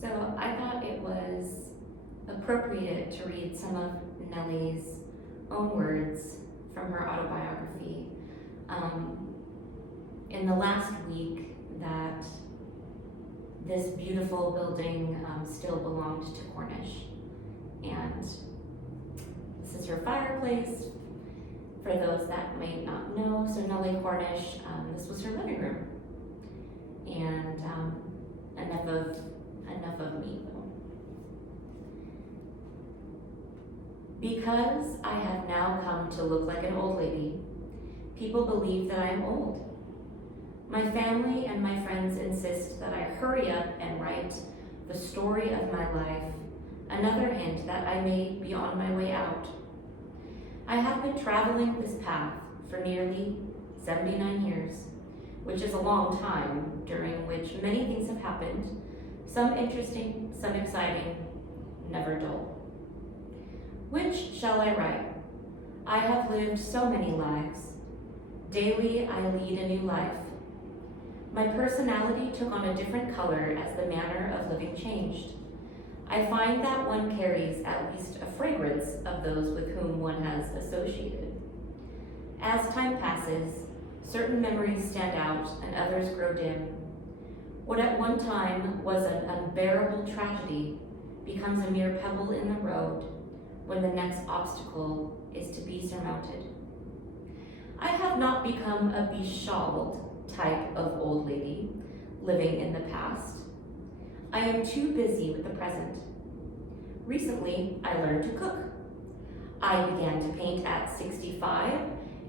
So I thought it was appropriate to read some of Nellie's own words from her autobiography. In the last week that this beautiful building still belonged to Cornish. And this is her fireplace. For those that may not know, so Nellie Cornish, this was her living room. And enough of me though. Because I have now come to look like an old lady, people believe that I am old. My family and my friends insist that I hurry up and write the story of my life, another hint that I may be on my way out. I have been traveling this path for nearly 79 years, which is a long time, during which many things have happened, some interesting, some exciting, never dull. Which shall I write? I have lived so many lives. Daily I lead a new life. My personality took on a different color as the manner of living changed. I find that one carries at least a fragrance of those with whom one has associated. As time passes, certain memories stand out and others grow dim. What at one time was an unbearable tragedy becomes a mere pebble in the road when the next obstacle is to be surmounted. I have not become a beshawled type of old lady living in the past. I am too busy with the present. Recently, I learned to cook. I began to paint at 65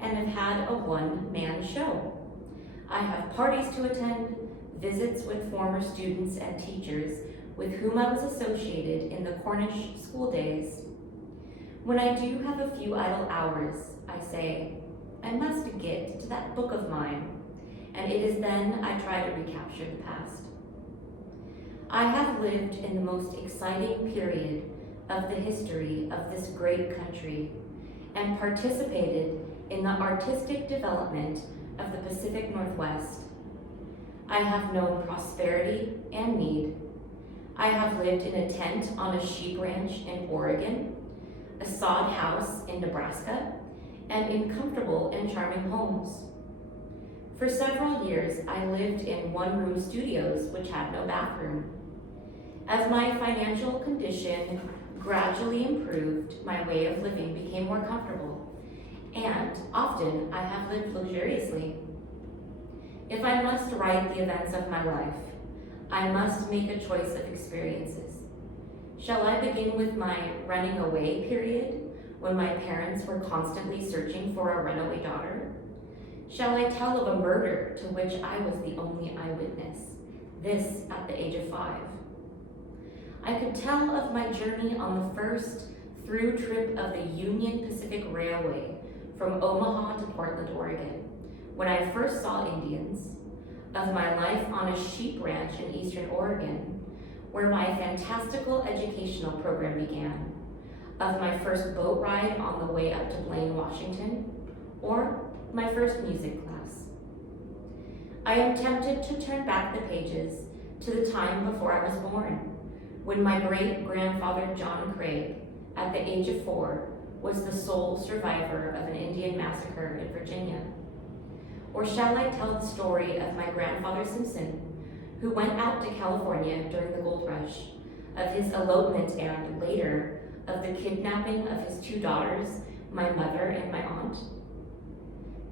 and have had a one-man show. I have parties to attend, visits with former students and teachers with whom I was associated in the Cornish school days. When I do have a few idle hours, I say, I must get to that book of mine, and it is then I try to recapture the past. I have lived in the most exciting period of the history of this great country and participated in the artistic development of the Pacific Northwest. I have known prosperity and need. I have lived in a tent on a sheep ranch in Oregon, a sod house in Nebraska, and in comfortable and charming homes. For several years, I lived in one-room studios which had no bathroom. As my financial condition gradually improved, my way of living became more comfortable, and often I have lived luxuriously. If I must write the events of my life, I must make a choice of experiences. Shall I begin with my running away period, when my parents were constantly searching for a runaway daughter? Shall I tell of a murder to which I was the only eyewitness, this at the age of 5? I could tell of my journey on the first through trip of the Union Pacific Railway from Omaha to Portland, Oregon, when I first saw Indians, of my life on a sheep ranch in eastern Oregon, where my fantastical educational program began, of my first boat ride on the way up to Blaine, Washington, or my first music class. I am tempted to turn back the pages to the time before I was born, when my great-grandfather John Craig, at the age of 4, was the sole survivor of an Indian massacre in Virginia. Or shall I tell the story of my grandfather Simpson, who went out to California during the gold rush, of his elopement and, later, of the kidnapping of his 2 daughters, my mother and my aunt?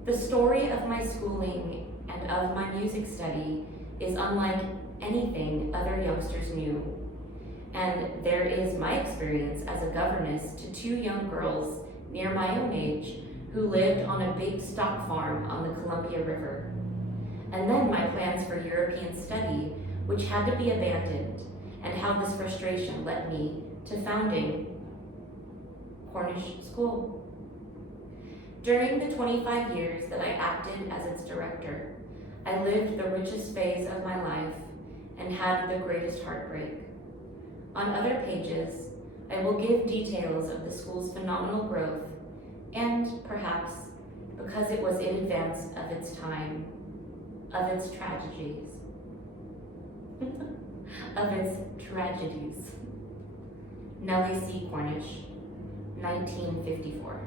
The story of my schooling and of my music study is unlike anything other youngsters knew. And there is my experience as a governess to 2 young girls near my own age who lived on a big stock farm on the Columbia River. And then my plans for European study, which had to be abandoned, and how this frustration led me to founding Cornish School. During the 25 years that I acted as its director, I lived the richest phase of my life and had the greatest heartbreak. On other pages, I will give details of the school's phenomenal growth and, perhaps, because it was in advance of its time, of its tragedies. of its tragedies. Nellie C. Cornish, 1954.